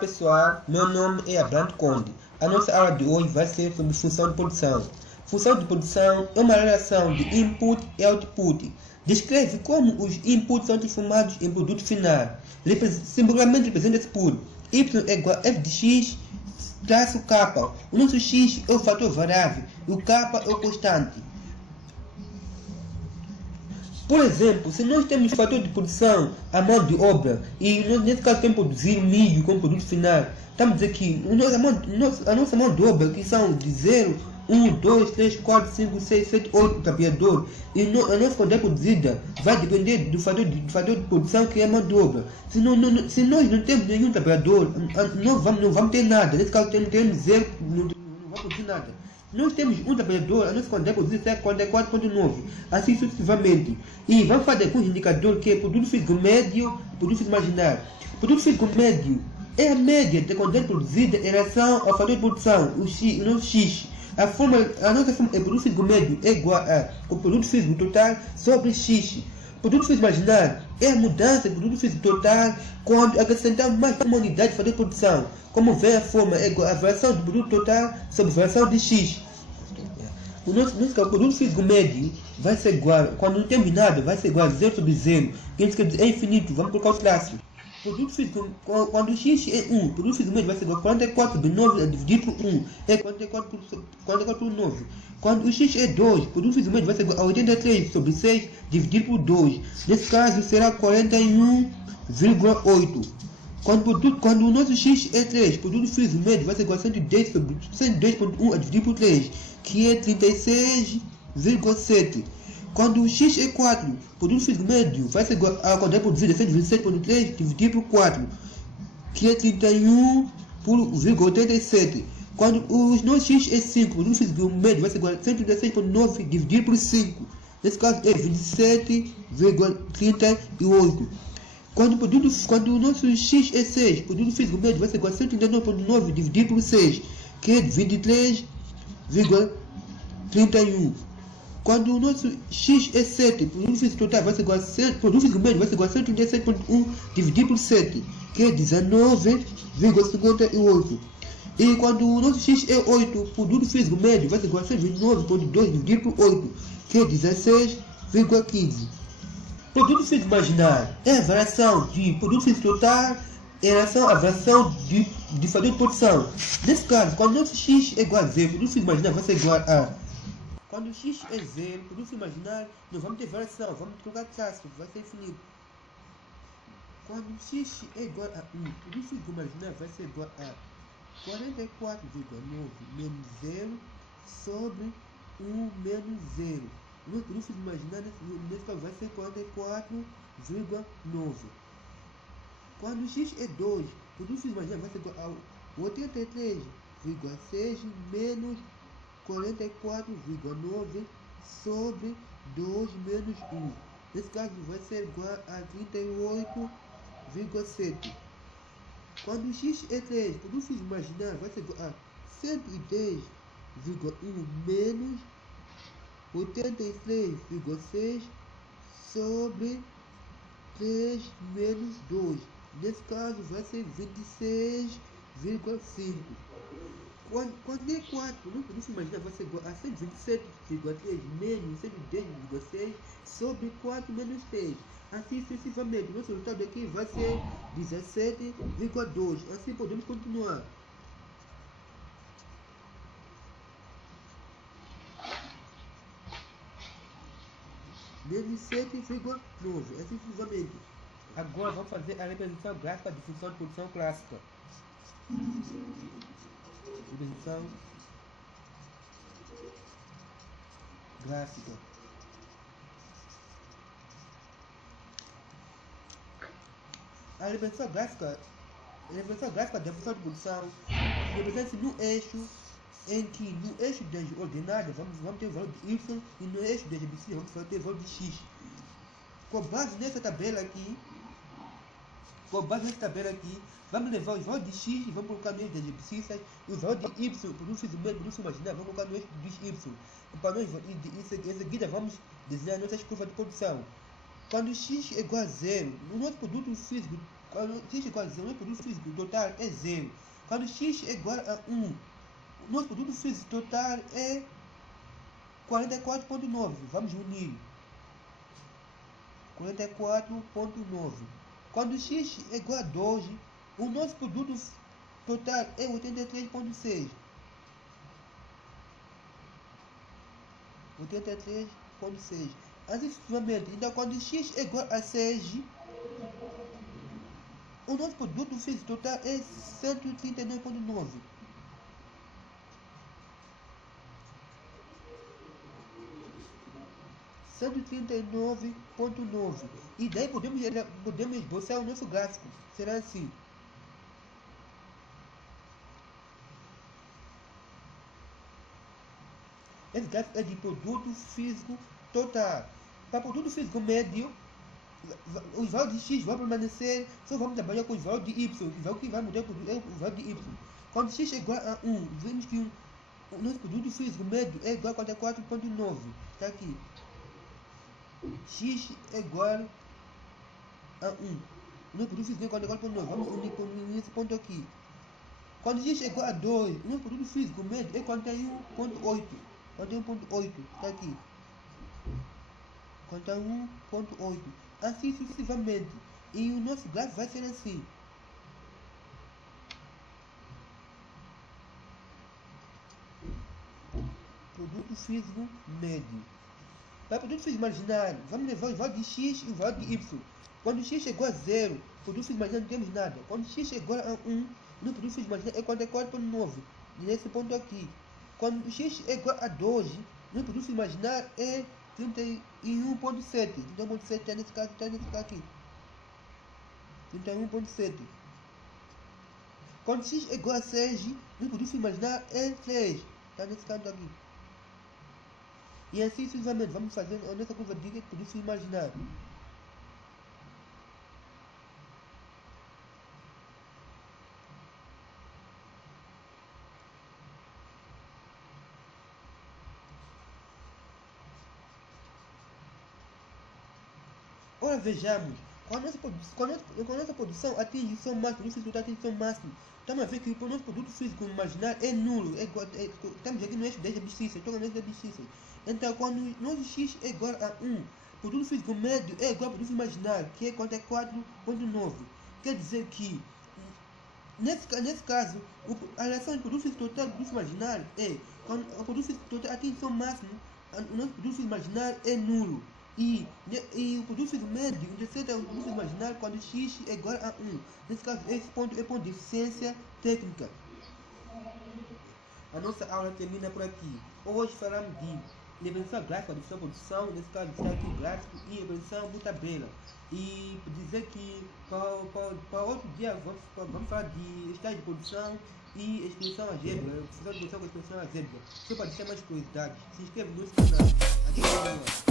pessoal, meu nome é Abraham Conde. A nossa aula de hoje vai ser sobre função de produção. Função de produção é uma relação de input e output. Descreve como os inputs são transformados em produto final. Simbolicamente representa-se por y é igual a f de x traço k. O nosso x é o fator variável e o k é o constante. Por exemplo, se nós temos fator de produção a mão de obra e nesse caso queremos produzir milho como produto final, estamos a dizer que a nossa mão de obra, que são de 0, 1, 2, 3, 4, 5, 6, 7, 8 trabalhadores, e a nossa quantidade produzida vai depender do fator de produção que é a mão de obra. Se nós não temos nenhum trabalhador, não vamos ter nada. Nesse caso temos 0, não vamos produzir nada. Nós temos um trabalhador, a nossa quantidade produzida é 44,9, assim sucessivamente. E vamos fazer com os indicadores que é produto físico médio, produto físico marginal. Produto físico médio é a média da quantidade produzida em relação ao fator de produção, o nosso x. A nossa forma é produto físico médio é igual ao produto físico total sobre x. Produto físico marginal é a mudança do produto físico total quando acrescentamos mais uma unidade de fator de produção. Como vem a forma é igual a variação do produto total sobre a variação de x. O nosso produto físico médio vai ser igual, quando não temos nada, vai ser igual a 0 sobre 0. Que isso quer dizer é infinito, vamos colocar o traço. Produto físico, quando o x é 1, o produto físico médio vai ser igual a 44 sobre 9 dividido por 1, é 44 por 9. Quando o x é 2, o produto físico médio vai ser igual a 83 sobre 6 dividido por 2. Nesse caso será 41,8. Quando o nosso x é 3, o produto físico médio vai ser igual a 110 sobre 110,1 dividido por 3, que é 36,7. Quando o x é 4, o produto físico médio vai ser igual a quantidade produzida 127,3 dividido por 4, que é 31,87. Quando o nosso x é 5, o produto físico médio vai ser igual a 116,9 dividido por 5. Nesse caso é 27,38. Quando o nosso x é 6, o produto físico médio vai ser igual a 139,9 dividido por 6, que é 23,31. Quando o nosso x é 7, o produto físico total vai ser igual a produto físico médio vai ser igual a 137,1 dividido por 7, que é 19,58. E quando o nosso x é 8, o produto físico médio vai ser igual a 129,2 dividido por 8, que é 16,15. Produto físico marginal é a variação de produto físico total em relação à variação de fator de produção. Nesse caso, quando o nosso x é igual a 0, o produto físico marginal vai ser igual a... Quando o x é 0, o produto físico marginal, não vamos ter variação, vamos colocar traço, vai ser infinito. Quando o x é igual a 1, o produto físico marginal vai ser igual a 44,9 menos 0 sobre 1 menos 0. O meu produto físico marginal nesse caso vai ser 44,9. Quando o x é 2, o produto físico marginal vai ser igual a 83,6 menos 44,9 sobre 2 menos 1. Nesse caso vai ser igual a 38,7. Quando o x é 3, o produto físico marginal vai ser igual a 110,1 menos 83,6 sobre 3 menos 2. Nesse caso vai ser 26,5. Quando é 4, o produto físico marginal vai ser igual a 127,3 menos 110,6 sobre 4 menos 3. Assim sucessivamente, o nosso resultado aqui vai ser 17,2. Assim podemos continuar. Menos 7,9. Assim sucessivamente. Agora vamos fazer a representação gráfica de função de produção clássica. Representação gráfica. A representação gráfica da função de produção representa-se no eixo em que no eixo das ordenadas vamos ter o valor de y e no eixo das abscissas vamos ter o valor de x. Com base nessa tabela aqui, vamos levar os valores de x e vamos colocar no eixo das abscissas e os valores de y, produto físico médio, produto marginal, vamos colocar no eixo dos y. E para nós, em seguida vamos desenhar nossas curvas de produção. Quando x é igual a 0, o nosso produto físico quando x é igual a 0, o nosso produto físico total é 0. Quando x é igual a 1, o nosso produto físico total é 44,9. Vamos unir. 44,9. Quando x é igual a 2, o nosso produto total é 83,6. 83,6. Assim sucessivamente. Então, quando x é igual a 6, o nosso produto físico total é 139,9. E daí podemos esboçar o nosso gráfico. Será assim. Esse gráfico é de produto físico total. Para produto físico médio, os valores de x vão permanecer, só vamos trabalhar com os valores de y. O valor que vai mudar é o valor de y. Quando x é igual a 1, vemos que o nosso produto físico médio é igual a 44,9. Está aqui. X é igual a 1. O nosso produto físico é 44,9. Vamos unir nesse ponto aqui. Quando x é igual a 2, o nosso produto físico médio é 41,8. 41,8. Está aqui. 41,8. Assim sucessivamente. E o nosso gráfico vai ser assim. Produto físico médio. Para produto físico marginal, vamos levar o valor de x e o valor de y. Quando x é igual a 0, produto físico marginal não temos nada. Quando x é igual a 1, no produto físico marginal é 44,9. Nesse ponto aqui. Quando x é igual a 2, no produto físico marginal é 31,7. 31,7 está nesse caso, aqui. 31,7. Quando x é igual a 6, no produto físico marginal é 6. Está nesse caso aqui. E assim sucessivamente, vamos fazer a nossa curva de produto imaginário. Ora, vejamos, quando a nossa produção atinge o seu máximo, o produto atinge o seu máximo, estamos a ver que o nosso produto físico imaginário é nulo. Estamos aqui no eixo 10 abscissas, estou no eixo 10 abscissas. Então, quando o nosso x é igual a 1, o produto físico médio é igual ao produto imaginário, que é 44,9. Quer dizer que, nesse caso, a relação entre o produto físico total e o produto imaginário é, quando o produto físico total atinge o seu máximo, o nosso produto físico imaginário é nulo. E o produto físico médio, o terceiro é o produto imaginário quando x é igual a 1. Nesse caso, esse ponto é ponto de eficiência técnica. A nossa aula termina por aqui. Hoje falamos de representação gráfica de sua produção, nesse caso está aqui o gráfico e representação por tabela. E dizer que para outro dia vamos falar de estágio de produção e expressão algébrica, expressão de produção com expressão algébrica. Só para deixar mais curiosidades, se inscreve no nosso canal. Aqui